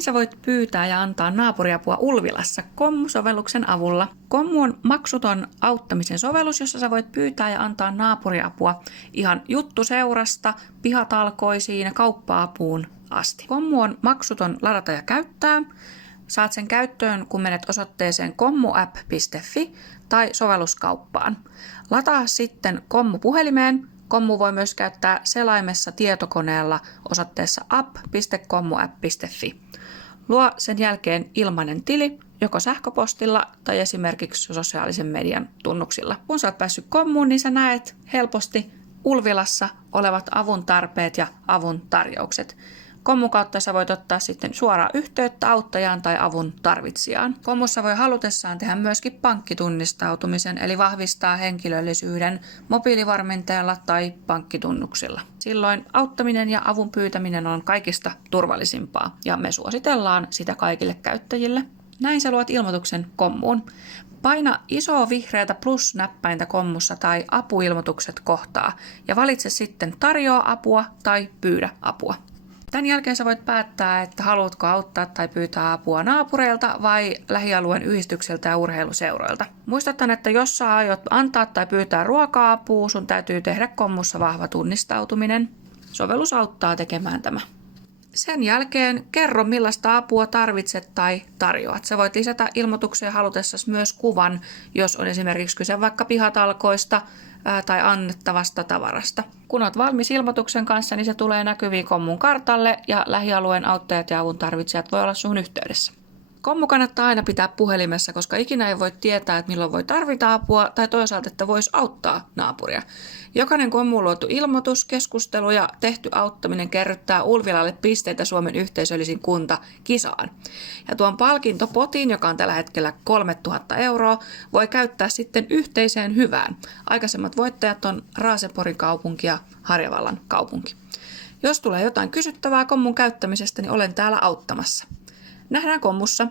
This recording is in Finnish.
Näin sä voit pyytää ja antaa naapuriapua Ulvilassa Kommu-sovelluksen avulla. Kommu on maksuton auttamisen sovellus, jossa sä voit pyytää ja antaa naapuriapua ihan juttuseurasta, pihatalkoisiin ja kauppa-apuun asti. Kommu on maksuton ladata ja käyttää. Saat sen käyttöön, kun menet osoitteeseen kommuapp.fi tai sovelluskauppaan. Lataa sitten Kommu puhelimeen. Kommu voi myös käyttää selaimessa tietokoneella osoitteessa app.kommuapp.fi. Luo sen jälkeen ilmainen tili, joko sähköpostilla tai esimerkiksi sosiaalisen median tunnuksilla. Kun sä oot päässyt Kommuun, niin sä näet helposti Ulvilassa olevat avun tarpeet ja avun tarjoukset. Kommun kautta sä voit ottaa sitten suoraan yhteyttä auttajaan tai avun tarvitsijaan. Kommussa voi halutessaan tehdä myöskin pankkitunnistautumisen, eli vahvistaa henkilöllisyyden mobiilivarmenteella tai pankkitunnuksilla. Silloin auttaminen ja avun pyytäminen on kaikista turvallisimpaa, ja me suositellaan sitä kaikille käyttäjille. Näin sä luot ilmoituksen Kommuun. Paina isoa vihreätä plus-näppäintä Kommussa tai apuilmoitukset kohtaa, ja valitse sitten tarjoa apua tai pyydä apua. Tämän jälkeen sä voit päättää, että haluatko auttaa tai pyytää apua naapureilta vai lähialueen yhdistykseltä ja urheiluseuroilta. Muistutan, että jos sä aiot antaa tai pyytää ruoka-apua, sun täytyy tehdä Kommussa vahva tunnistautuminen. Sovellus auttaa tekemään tämä. Sen jälkeen kerro, millaista apua tarvitset tai tarjoat. Sä voit lisätä ilmoitukseen halutessasi myös kuvan, jos on esimerkiksi kyse vaikka pihatalkoista tai annettavasta tavarasta. Kun olet valmis ilmoituksen kanssa, niin se tulee näkyviin Kommun kartalle ja lähialueen auttajat ja avun tarvitsijat voi olla suhun yhteydessä. Kommu kannattaa aina pitää puhelimessa, koska ikinä ei voi tietää, että milloin voi tarvita apua tai toisaalta, että voisi auttaa naapuria. Jokainen Kommuun luotu ilmoitus, keskustelu ja tehty auttaminen kerryttää Ulvilalle pisteitä Suomen yhteisöllisin kunta -kisaan. Ja tuon palkintopotin, joka on tällä hetkellä 3000 €, voi käyttää sitten yhteiseen hyvään. Aikaisemmat voittajat on Raaseporin kaupunki ja Harjavallan kaupunki. Jos tulee jotain kysyttävää Kommun käyttämisestä, niin olen täällä auttamassa. Nähdään Kommussa.